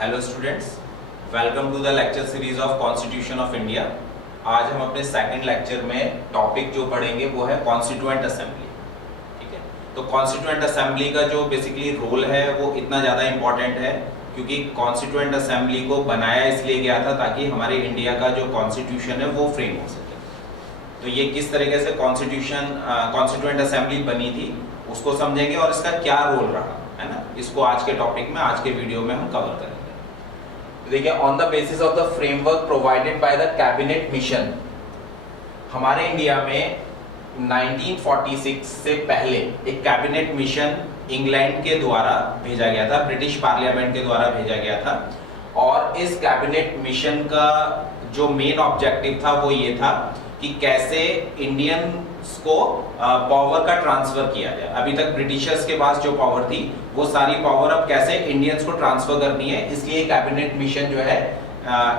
Hello students, welcome to the lecture series of constitution of India. आज हम अपने second lecture में topic जो पढ़ेंगे वो है कॉन्स्टिट्यूएंट असेंबली। ठीक है, तो कॉन्स्टिट्यूएंट असेंबली का जो बेसिकली रोल है वो इतना ज़्यादा इम्पॉर्टेंट है क्योंकि कॉन्स्टिट्यूएंट असेंबली को बनाया इसलिए गया था ताकि हमारे इंडिया का जो कॉन्स्टिट्यूशन है वो फ्रेम हो सके। तो ये किस तरीके से कॉन्स्टिट्यूएंट असेंबली बनी थी उसको समझेंगे और इसका क्या रोल रहा है ना, इसको आज के टॉपिक में, आज के वीडियो में हम कवर करेंगे। देखिए, on the basis of the framework provided by the cabinet mission, हमारे इंडिया में 1946 से पहले एक कैबिनेट मिशन इंग्लैंड के द्वारा भेजा गया था, ब्रिटिश पार्लियामेंट के द्वारा भेजा गया था। और इस कैबिनेट मिशन का जो मेन ऑब्जेक्टिव था वो ये था कि कैसे इंडियंस को पावर का ट्रांसफर किया जाए। अभी तक ब्रिटिशर्स के पास जो पावर थी वो सारी पावर अब कैसे इंडियंस को ट्रांसफर करनी है, इसलिए कैबिनेट मिशन जो है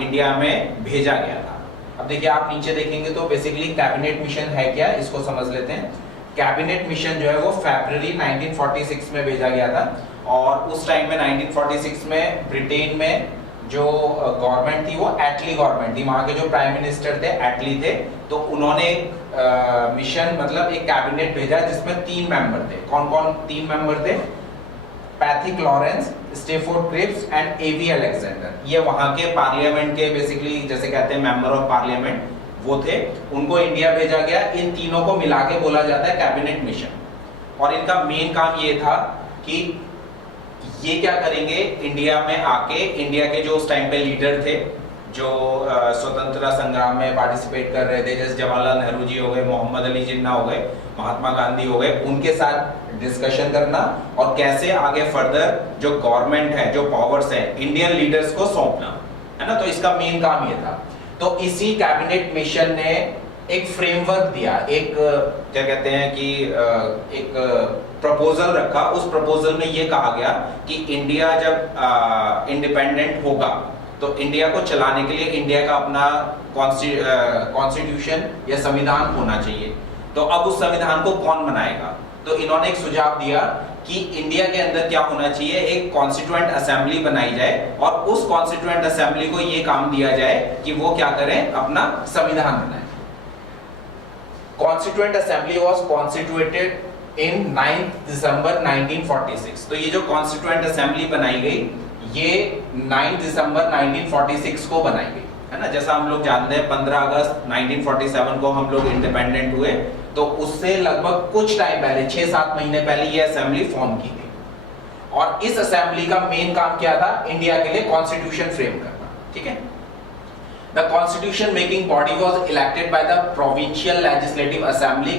इंडिया में भेजा गया था। अब देखिए, आप नीचे देखेंगे तो बेसिकली कैबिनेट मिशन है क्या, इसको समझ लेते हैं। कैबिनेट मिशन जो है वो फरवरी 1946 में भेजा गया था और उस टाइम में 1946 में ब्रिटेन में जो गवर्नमेंट थी वो एटली गवर्नमेंट थी, वहां के जो प्राइम मिनिस्टर थे एटली थे। तो उन्होंने मिशन मतलब एक कैबिनेट भेजा जिसमें 3 मेंबर थे। कौन कौन 3 मेंबर थे? Pethick Lawrence, Stafford Cripps and A V Alexander. ये वहां के पार्लियामेंट के बेसिकली जैसे कहते हैं मेंबर ऑफ पार्लियामेंट वो थे। उनको इंडिया भेजा गया। इन तीनों को मिला के बोला जाता है कैबिनेट मिशन। और इनका मेन काम ये था कि ये क्या करेंगे, इंडिया में आके इंडिया के जो उस टाइम पे लीडर थे जो स्वतंत्रता संग्राम में पार्टिसिपेट कर रहे थे, जैसे जवाहरलाल नेहरू जी हो गए, मोहम्मद अली जिन्ना हो गए, महात्मा गांधी हो गए, उनके साथ डिस्कशन करना और कैसे आगे फर्दर जो गवर्नमेंट है, जो पावर्स है, इंडियन लीडर्स को सौंपना, है ना। तो इसका मेन काम ये था। तो इसी कैबिनेट मिशन ने एक फ्रेमवर्क दिया, एक क्या कहते हैं कि एक प्रपोजल रखा। उस प्रपोजल में ये कहा गया कि इंडिया जब इंडिपेंडेंट होगा तो इंडिया को चलाने के लिए इंडिया का अपना कॉन्स्टिट्यूशन या संविधान होना चाहिए। तो अब उस संविधान को कौन बनाएगा? तो इन्होंने एक सुझाव दिया कि इंडिया के अंदर क्या होना चाहिए, एक कॉन्स्टिट्यूएंट असेंबली बनाई जाए और उस कॉन्स्टिट्यूएंट असेंबली को ये काम दिया जाए कि वो क्या करें, अपना संविधान बनाए। Constituent Assembly was constituted in 9th December 1946। तो ये जो Constituent Assembly बनाई गई ये 9 दिसंबर 1946 को बनाई गई, है ना। जैसा हम लोग जानते हैं 15 अगस्त 1947 को हम लोग इंडिपेंडेंट हुए, तो उससे लगभग कुछ टाइम पहले 6-7 महीने पहले ये असेंबली फॉर्म की गई। और इस असेंबली का मेन काम क्या था? इंडिया के लिए कॉन्स्टिट्यूशन फ्रेम करना। ठीक है। The constitution making body was elected by the Provincial Legislative Assembly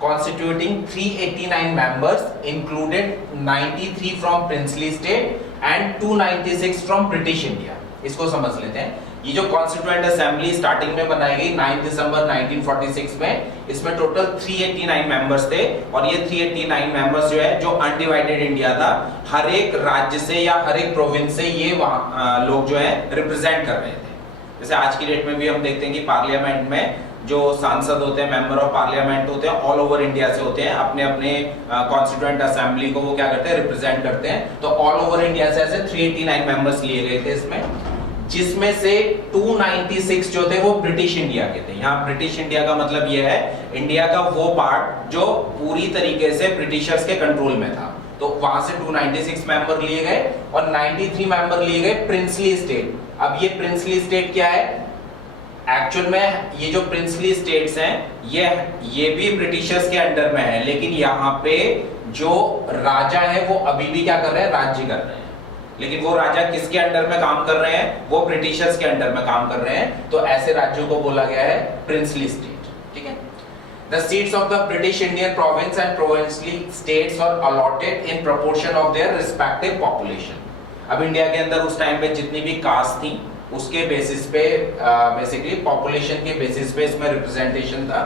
constituting 389 members, included 93 from princely state and 296 from British India। इसको समझ लेते हैं। ये जो कॉन्स्टिट्यूएंट असेंबली स्टार्टिंग में बनाई गई 9 दिसंबर 1946 में, इसमें टोटल 389 मेंबर्स थे। और ये 389 मेंबर्स जो है, जो अनडिवाइडेड इंडिया था, हर एक राज्य से या हर एक प्रोविंस से ये लोग जो है रिप्रेजेंट कर रहे थे। जैसे आज की डेट में भी हम देखते हैं कि पार्लियामेंट में जो सांसद होते हैं, मेंबर ऑफ पार्लियामेंट होते हैं, ऑल ओवर इंडिया से होते हैं, अपने अपने कॉन्स्टिट्यूएंट असेंबली को वो क्या करते हैं, रिप्रेजेंट करते हैं। तो ऑल ओवर इंडिया से ऐसे 389 मेंबर्स लिए गए थे इसमें, जिसमें से 296 जो थे वो ब्रिटिश इंडिया के थे। यहाँ ब्रिटिश इंडिया का मतलब ये है इंडिया का वो पार्ट जो पूरी तरीके से ब्रिटिशर्स के कंट्रोल में था। तो वहां से 296 मेंबर लिए गए और 93 मेंबर लिए गए प्रिंसली स्टेट। अब ये प्रिंसली स्टेट क्या है? एक्चुअल में ये जो प्रिंसली स्टेट्स हैं ये भी ब्रिटिशर्स के अंडर में है, लेकिन यहाँ पे जो राजा है वो अभी भी क्या कर रहे हैं, राज्य कर रहे हैं। लेकिन वो राजा किसके अंडर में काम कर रहे हैं? वो ब्रिटिशर्स के अंडर में काम कर रहे हैं। तो ऐसे राज्यों को बोला गया है प्रिंसली स्टेट। ठीक है। The seats of the British Indian province and provincial states were allotted in proportion of their respective population। अब इंडिया के अंदर उस टाइम पे जितनी भी कास्ट थी उसके बेसिस पे बेसिकली पॉपुलेशन के बेसिस पे इसमें रिप्रेजेंटेशन था।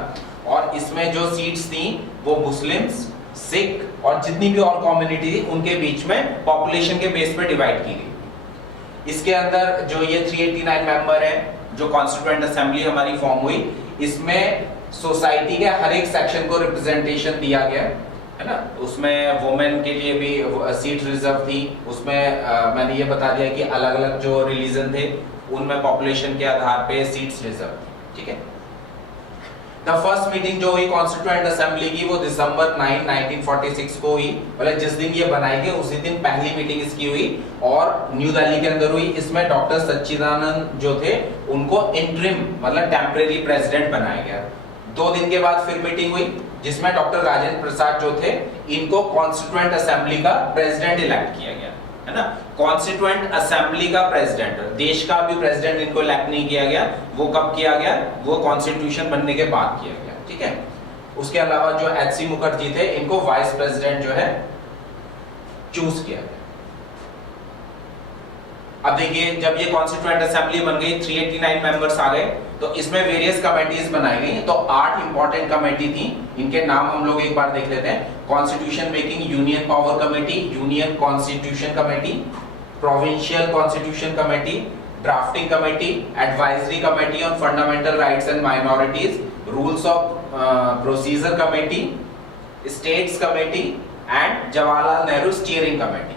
और इसमें जो सीट्स थी वो मुस्लिम्स, सिख और जितनी भी और कम्युनिटी थी उनके बीच में पॉपुलेशन के बेस पे डिवाइड की गई। इसके अंदर जो ये 389 मेंबर है, जो कॉन्स्टिट्यूएंट असेंबली हमारी फॉर्म हुई, इसमें सोसाइटी के हर एक सेक्शन को रिप्रेजेंटेशन दिया गया। है ना। उसमें वुमेन के लिए भी सीट रिजर्व थी। उसमें मैंने ये बता दिया कि अलग अलग जो रिलीजन थे उनमें पॉपुलेशन के आधार पे सीट्स रिजर्व थी, ठीक है। द फर्स्ट मीटिंग जो हुई कॉन्स्टिट्यूएंट असेंबली की वो दिसंबर 9, 1946 को हुई। मतलब जिस दिन ये बनाई गई उसी दिन पहली मीटिंग इसकी हुई और न्यू दिल्ली के अंदर हुई। इसमें डॉक्टर सच्चिदानंद जो थे उनको इंटरिम मतलब टेम्परेरी प्रेसिडेंट बनाया गया। 2 दिन के बाद फिर मीटिंग हुई जिसमें डॉक्टर राजेंद्र प्रसाद जो थे इनको कॉन्स्टिट्यूएंट असेंबली का प्रेसिडेंट इलेक्ट किया गया, है ना। कॉन्स्टिट्यूएंट असेंबली का प्रेसिडेंट, देश का भी प्रेसिडेंट इनको इलेक्ट नहीं किया गया। वो कब किया गया? वो कॉन्स्टिट्यूशन बनने के बाद किया गया, ठीक है। उसके अलावा जो एच.सी. मुखर्जी थे इनको वाइस प्रेसिडेंट जो है चूज किया गया। अब देखिए जब ये कॉन्स्टिट्यूएंट असेंबली बन गई 389 मेंबर्स आ गए तो इसमें वेरियस कमेटीज बनाई गई। तो 8 इंपॉर्टेंट कमेटी थी, इनके नाम हम लोग एक बार देख लेते हैं। Constitution making union power committee, union constitution committee, provincial constitution committee, drafting committee, advisory committee on fundamental rights and minorities, rules of procedure committee, states committee and Jawaharlal Nehru steering committee.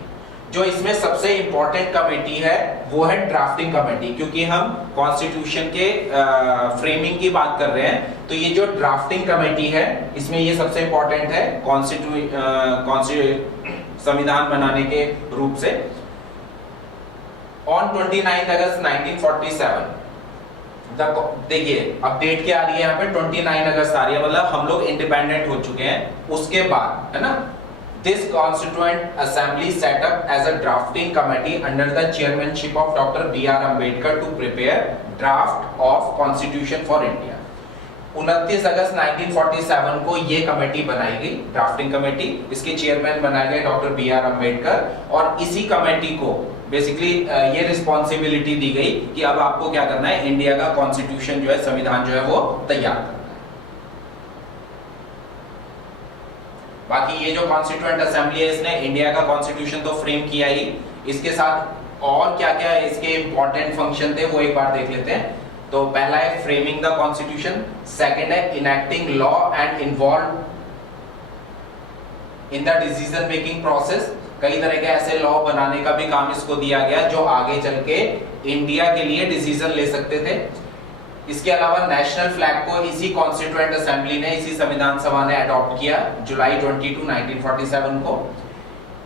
जो इसमें सबसे इंपॉर्टेंट कमेटी है वो है drafting committee, क्योंकि हम constitution के framing की बात कर रहे हैं। तो ये जो ड्राफ्टिंग कमेटी है इसमें ये सबसे इंपॉर्टेंट है संविधान बनाने के रूप से। ऑन 29 अगस्त 1947 देखिए अब डेट क्या आ रही है यहाँ पे 29 अगस्त आ रही है, मतलब हम लोग इंडिपेंडेंट हो चुके हैं। उसके बाद है ना This Constituent Assembly set up as a drafting committee under the chairmanship of Dr. B.R. Ambedkar to prepare draft of Constitution for India. 29 अगस्त 1947 को ये कमेटी बनाई गई, ड्राफ्टिंग कमेटी। इसके चेयरमैन बनाए गए डॉक्टर बी आर अम्बेडकर और इसी कमेटी को बेसिकली ये रिस्पॉन्सिबिलिटी दी गई कि अब आपको क्या करना है, इंडिया का कॉन्स्टिट्यूशन जो है, संविधान जो है वो तैयार करना है। बाकी ये जो कॉन्स्टिट्यूएंट असेंबली है इसने इंडिया का कॉन्स्टिट्यूशन तो फ्रेम किया ही, इसके साथ और क्या क्या इसके इंपॉर्टेंट फंक्शन थे वो एक बार देख लेते हैं। तो पहला है फ्रेमिंग द कॉन्स्टिट्यूशन, सेकंड है enacting law and involve in the decision making process. कई तरह के ऐसे लॉ बनाने का भी काम इसको दिया गया जो आगे चल के इंडिया के लिए डिसीजन ले सकते थे। इसके अलावा नेशनल फ्लैग को इसी कॉन्स्टिट्यूएंट असेंबली ने, इसी संविधान सभा ने अडॉप्ट किया जुलाई 22, 1947 को।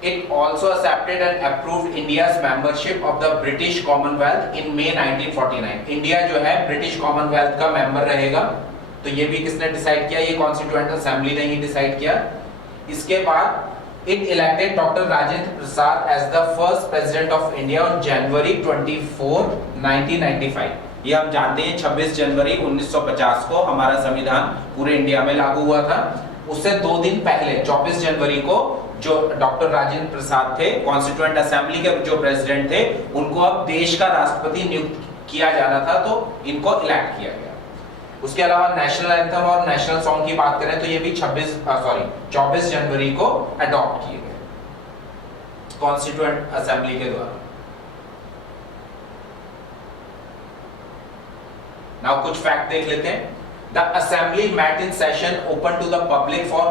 It also accepted and approved India's membership of the British Commonwealth in May 1949. India जो है ब्रिटिश कॉमनवेल्थ का मेंबर रहेगा। तो ये भी किसने डिसाइड किया? ये कॉन्स्टिट्यूएंट असेंबली ने ही डिसाइड किया। इसके बाद it elected Dr. Rajendra Prasad as the first president of India on January 24, 1995. ये हम जानते हैं 26 जनवरी 1950 को हमारा संविधान पूरे इंडिया में लागू हुआ था। उससे 2 दिन पहले 24 जनवरी को जो डॉक्टर राजेंद्र प्रसाद थे, कॉन्स्टिट्यूएंट असेंबली के जो प्रेसिडेंट थे, उनको अब देश का राष्ट्रपति नियुक्त किया जाना था, तो इनको इलेक्ट किया गया। उसके अलावा नेशनल एंथम और नेशनल सॉन्ग की बात करें तो ये भी 24 जनवरी को अडॉप्ट किए गए कॉन्स्टिट्यूएंट असेंबली के द्वारा। नाउ कुछ फैक्ट देख लेते हैं। The assembly met in session open to the public for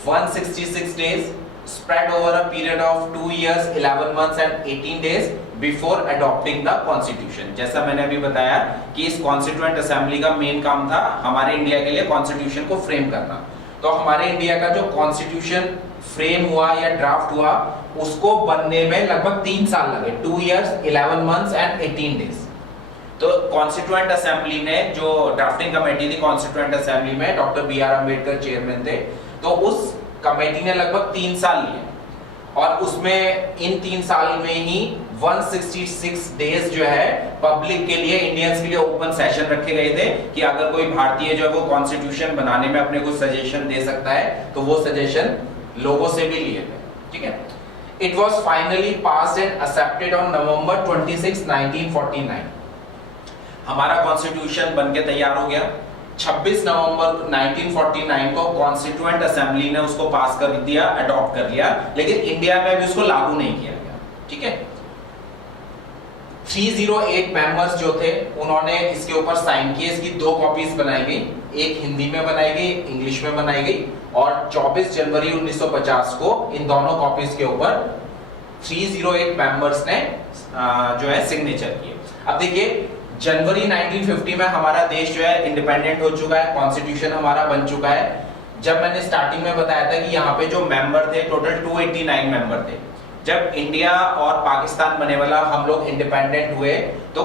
166 days spread over a period of 2 years, 11 months and 18 days before adopting the constitution। जैसा मैंने अभी बताया कि इस कॉन्स्टिट्यूएंट असेंबली का मेन काम था हमारे इंडिया के लिए कॉन्स्टिट्यूशन को फ्रेम करना। तो हमारे इंडिया का जो कॉन्स्टिट्यूशन फ्रेम हुआ या ड्राफ्ट हुआ उसको बनने में लगभग 3 साल लगे, 2 years, 11 months and 18 days। तो कॉन्स्टिट्यूएंट असेंबली ने जो ड्राफ्टिंग कमेटी थी कॉन्स्टिट्यूएंट असेंबली में doctor B R Ambedkar chairman थे, तो उस कमेटी ने लगभग 3 साल लिए और उसमें इन 3 साल में ही 166 डेज जो है पब्लिक के लिए, इंडियंस के लिए ओपन सेशन रखे गए थे कि अगर कोई भारतीय जो है वो कॉन्स्टिट्यूशन बनाने में अपने को सजेशन दे सकता है तो वो सजेशन लोगों से भी लिए थे, ठीक है। It was finally passed and accepted on November 26, 1949। हमारा कॉन्स्टिट्यूशन बनके तैयार हो गया। 26 नवंबर 1949 को कॉन्स्टिट्यूएंट असेंबली ने उसको पास कर दिया, अडॉप्ट कर लिया, लेकिन इंडिया में भी उसको लागू नहीं किया गया, ठीक है। 308 मेंबर्स जो थे उन्होंने इसके ऊपर साइन किए। इसकी 2 कॉपीज बनाई गई, एक हिंदी में बनाई गई, इंग्लिश में बनाई गई, और 24 जनवरी 1950 को इन दोनों कॉपीज के ऊपर 308 मेंबर्स ने जो है सिग्नेचर किए। अब देखिए, जनवरी 1950 में हमारा देश जो है इंडिपेंडेंट हो चुका है, कॉन्स्टिट्यूशन हमारा बन चुका है। जब मैंने स्टार्टिंग में बताया था कि यहाँ पे जो मेंबर थे टोटल 289 मेंबर थे। जब इंडिया और पाकिस्तान बने वाला हम लोग इंडिपेंडेंट हुए तो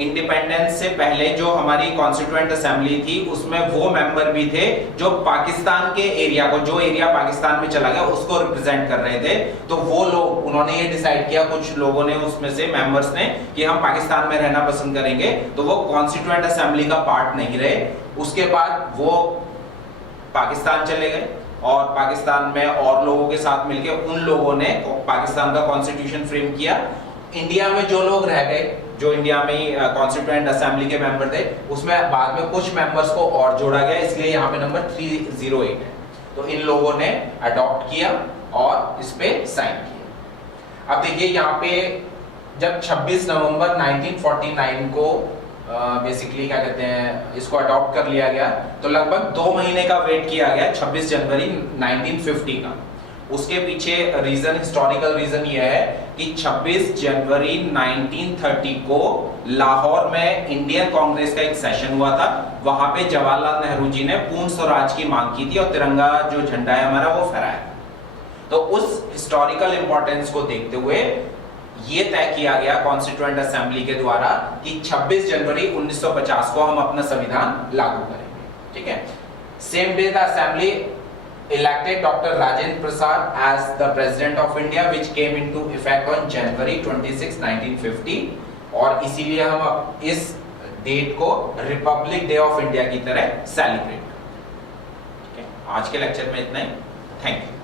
इंडिपेंडेंस से पहले जो हमारी कॉन्स्टिट्यूएंट असेंबली थी उसमें वो मेंबर भी थे जो पाकिस्तान के एरिया को, जो एरिया पाकिस्तान में चला गया उसको रिप्रेजेंट कर रहे थे। तो वो लोग, उन्होंने ये डिसाइड किया, कुछ लोगों ने उसमें से मेंबर्स ने, कि हम पाकिस्तान में रहना पसंद करेंगे, तो वो कॉन्स्टिट्यूएंट असेंबली का पार्ट नहीं रहे। उसके बाद वो पाकिस्तान चले गए और पाकिस्तान में और लोगों के साथ मिलकर उन लोगों ने पाकिस्तान का कॉन्स्टिट्यूशन फ्रेम किया। इंडिया में जो लोग रह गए, जो इंडिया में कॉन्स्टिट्यूएंट असेंबली के मेंबर थे, उसमें बाद में कुछ मेंबर्स को और जोड़ा गया, इसलिए यहाँ पे नंबर 308 है। तो इन लोगों ने अडॉप्ट किया और इस पे साइन किया। अब देखिए यहाँ पे जब 26 नवंबर 1949 को बेसिकली क्या कहते हैं, इसको अडॉप्ट कर लिया गया, तो लगभग 2 महीने का वेट किया गया 26 जनवरी 1950 का। उसके पीछे रीजन, हिस्टोरिकल रीजन ये है कि 26 जनवरी 1930 को लाहौर में इंडियन कांग्रेस का एक सेशन हुआ था। वहां पे जवाहरलाल नेहरू जी ने पूर्ण स्वराज की मांग की थी और तिरंगा जो झंडा है हमारा वो फहराया। तो उस हिस्टोरिकल इंपॉर्टेंस को देखते हुए ये तय किया गया कॉन्स्टिट्यूएंट असेंबली के द्वारा कि 26 जनवरी 1950 को हम अपना संविधान लागू करेंगे। ठीक है। Same day the assembly elected Dr. Rajendra Prasad as the President of India, which came into effect on January 26, 1950, और इसीलिए हम इस डेट को रिपब्लिक डे ऑफ इंडिया की तरह सेलिब्रेट करते हैं। आज के लेक्चर में इतना ही। Thank you.